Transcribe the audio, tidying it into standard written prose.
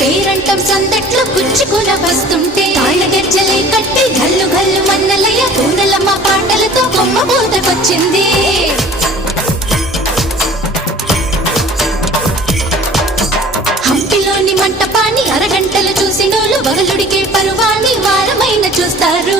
పేరంటం సందట్లో గుచ్చుకున వస్తుంటే తాళ్ళ గజ్జలే కట్టి గల్లు గల్లు మన్నలయ్య కూనలమ్మ పాటలతో కొమ్మ బోతకొచ్చింది. హంపిలోని మంటపాన్ని అరగంటలు చూసినోళ్ళు వగలుడికే పరువాన్ని వారమైన చూస్తారు.